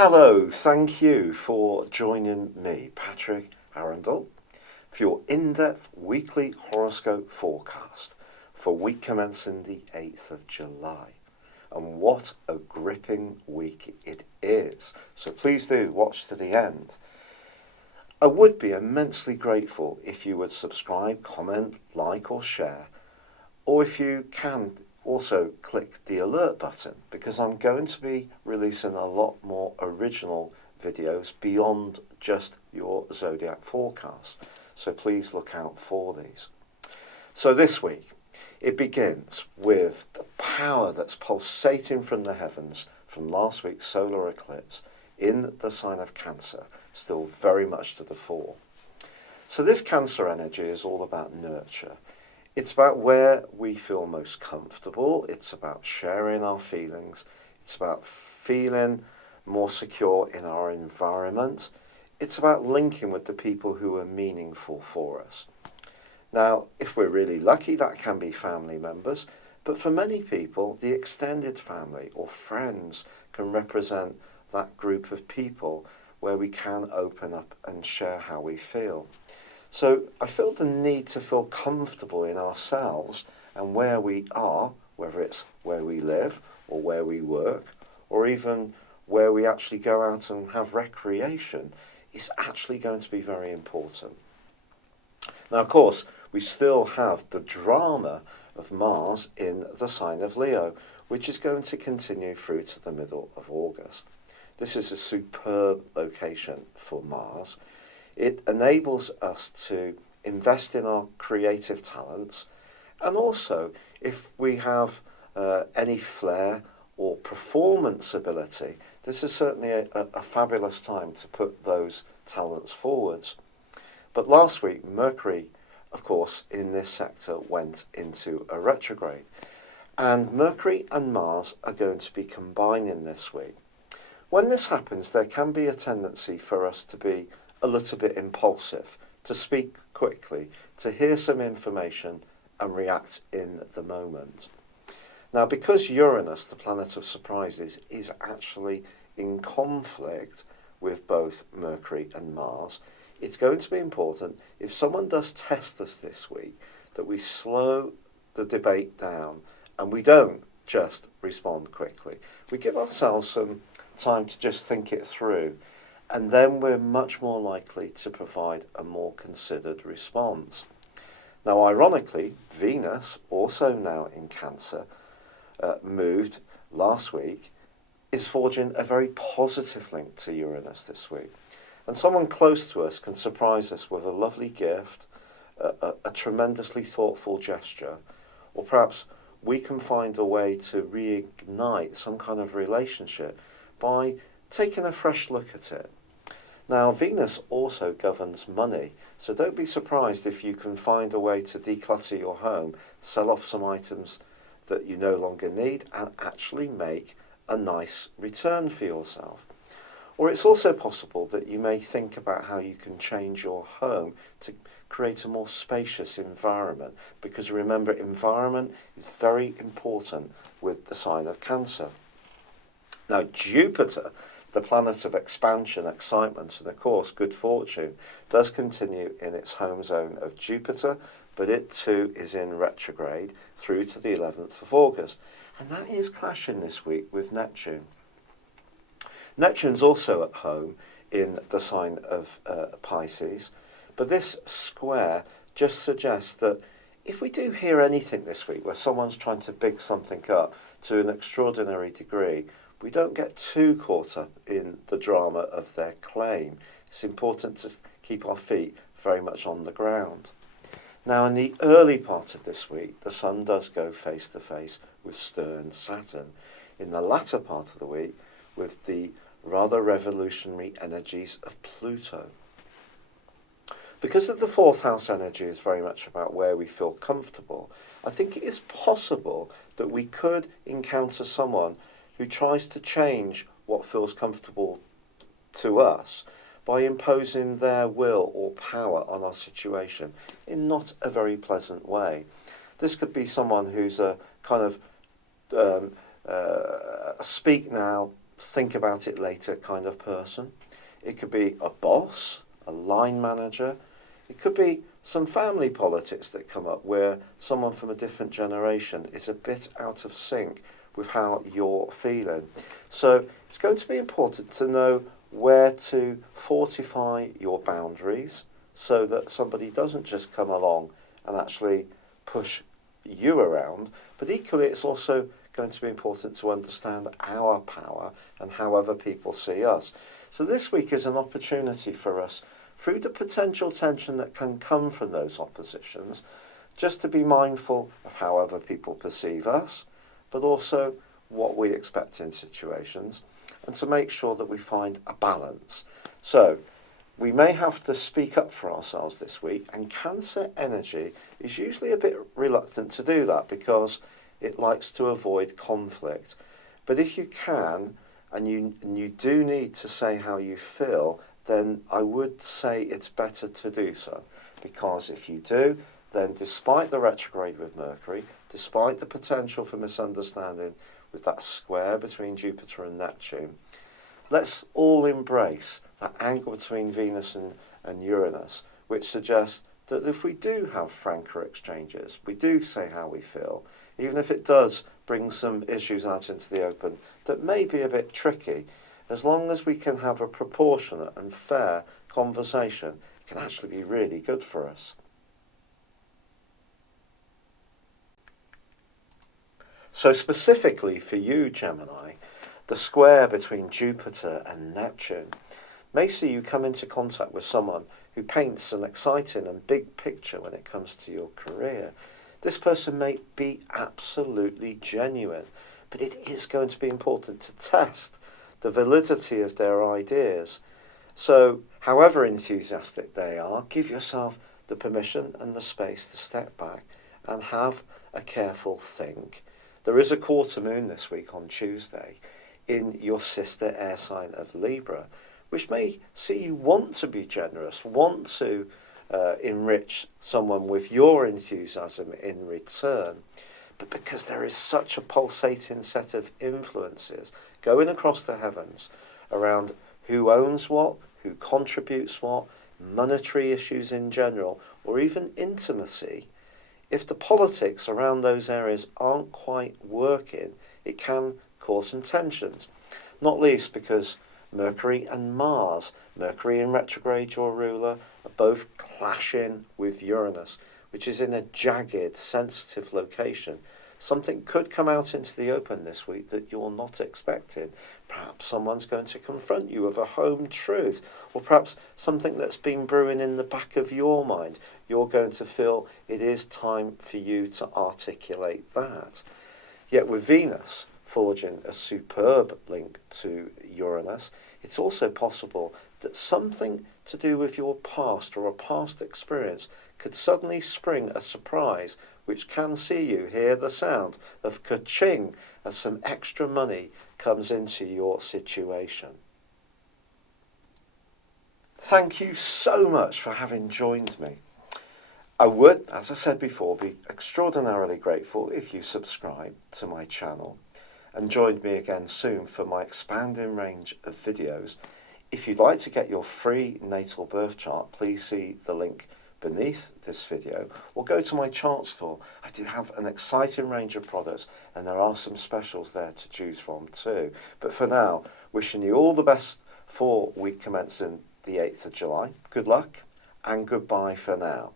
Hello, thank you for joining me, Patrick Arundell, for your in-depth weekly horoscope forecast for week commencing the 8th of July. And what a gripping week it is. So please do watch to the end. I would be immensely grateful if you would subscribe, comment, like or share, or if you can also click the alert button, because I'm going to be releasing a lot more original videos beyond just your zodiac forecast. So please look out for these. So this week, it begins with the power that's pulsating from the heavens from last week's solar eclipse in the sign of Cancer, still very much to the fore. So this Cancer energy is all about nurture. It's about where we feel most comfortable. It's about sharing our feelings. It's about feeling more secure in our environment. It's about linking with the people who are meaningful for us. Now, if we're really lucky, that can be family members, but for many people, the extended family or friends can represent that group of people where we can open up and share how we feel. So I feel the need to feel comfortable in ourselves and where we are, whether it's where we live or where we work, or even where we actually go out and have recreation, is actually going to be very important. Now, of course, we still have the drama of Mars in the sign of Leo, which is going to continue through to the middle of August. This is a superb location for Mars. It enables us to invest in our creative talents, and also if we have any flair or performance ability, this is certainly a fabulous time to put those talents forwards. But last week, Mercury, of course, in this sector went into a retrograde, and Mercury and Mars are going to be combining this week. When this happens, there can be a tendency for us to be a little bit impulsive, to speak quickly, to hear some information and react in the moment. Now, because Uranus, the planet of surprises, is actually in conflict with both Mercury and Mars, it's going to be important, if someone does test us this week, that we slow the debate down and we don't just respond quickly. We give ourselves some time to just think it through, and then we're much more likely to provide a more considered response. Now, ironically, Venus, also now in Cancer, moved last week, is forging a very positive link to Uranus this week. And someone close to us can surprise us with a lovely gift, a tremendously thoughtful gesture, or perhaps we can find a way to reignite some kind of relationship by taking a fresh look at it. Now, Venus also governs money, so don't be surprised if you can find a way to declutter your home, sell off some items that you no longer need, and actually make a nice return for yourself. Or it's also possible that you may think about how you can change your home to create a more spacious environment, because remember, environment is very important with the sign of Cancer. Now, Jupiter, the planet of expansion, excitement, and of course good fortune, does continue in its home zone of Jupiter, but it too is in retrograde through to the 11th of August. And that is clashing this week with Neptune. Neptune's also at home in the sign of Pisces, but this square just suggests that if we do hear anything this week where someone's trying to big something up to an extraordinary degree, we don't get too caught up in the drama of their claim. It's important to keep our feet very much on the ground. Now, in the early part of this week, the Sun does go face to face with stern Saturn. In the latter part of the week, with the rather revolutionary energies of Pluto. Because of the fourth house energy is very much about where we feel comfortable, I think it is possible that we could encounter someone who tries to change what feels comfortable to us by imposing their will or power on our situation in not a very pleasant way. This could be someone who's a kind of speak now, think about it later kind of person. It could be a boss, a line manager. It could be some family politics that come up where someone from a different generation is a bit out of sync with how you're feeling. So it's going to be important to know where to fortify your boundaries so that somebody doesn't just come along and actually push you around, but equally it's also going to be important to understand our power and how other people see us. So this week is an opportunity for us, through the potential tension that can come from those oppositions, just to be mindful of how other people perceive us, but also what we expect in situations, and to make sure that we find a balance. So we may have to speak up for ourselves this week, and Cancer energy is usually a bit reluctant to do that because it likes to avoid conflict. But if you can, and you do need to say how you feel, then I would say it's better to do so. Because if you do, then despite the retrograde with Mercury, despite the potential for misunderstanding with that square between Jupiter and Neptune, let's all embrace that angle between Venus and Uranus, which suggests that if we do have franker exchanges, we do say how we feel, even if it does bring some issues out into the open that may be a bit tricky, as long as we can have a proportionate and fair conversation, it can actually be really good for us. So specifically for you, Gemini, the square between Jupiter and Neptune may see you come into contact with someone who paints an exciting and big picture when it comes to your career. This person may be absolutely genuine, but it is going to be important to test the validity of their ideas. So, however enthusiastic they are, give yourself the permission and the space to step back and have a careful think. There is a quarter moon this week on Tuesday in your sister air sign of Libra, which may see you want to be generous, want to enrich someone with your enthusiasm in return. But because there is such a pulsating set of influences going across the heavens around who owns what, who contributes what, monetary issues in general, or even intimacy, if the politics around those areas aren't quite working, it can cause some tensions. Not least because Mercury and Mars, Mercury in retrograde, your ruler, are both clashing with Uranus, which is in a jagged, sensitive location. Something could come out into the open this week that you're not expecting. Perhaps someone's going to confront you with a home truth, or perhaps something that's been brewing in the back of your mind. You're going to feel it is time for you to articulate that. Yet with Venus forging a superb link to Uranus, it's also possible that something to do with your past or a past experience could suddenly spring a surprise which can see you hear the sound of ka-ching as some extra money comes into your situation. Thank you so much for having joined me. I would, as I said before, be extraordinarily grateful if you subscribe to my channel and joined me again soon for my expanding range of videos. If you'd like to get your free natal birth chart, please see the link beneath this video or go to my chart store. I do have an exciting range of products and there are some specials there to choose from too. But for now, wishing you all the best for week commencing the 8th of July. Good luck and goodbye for now.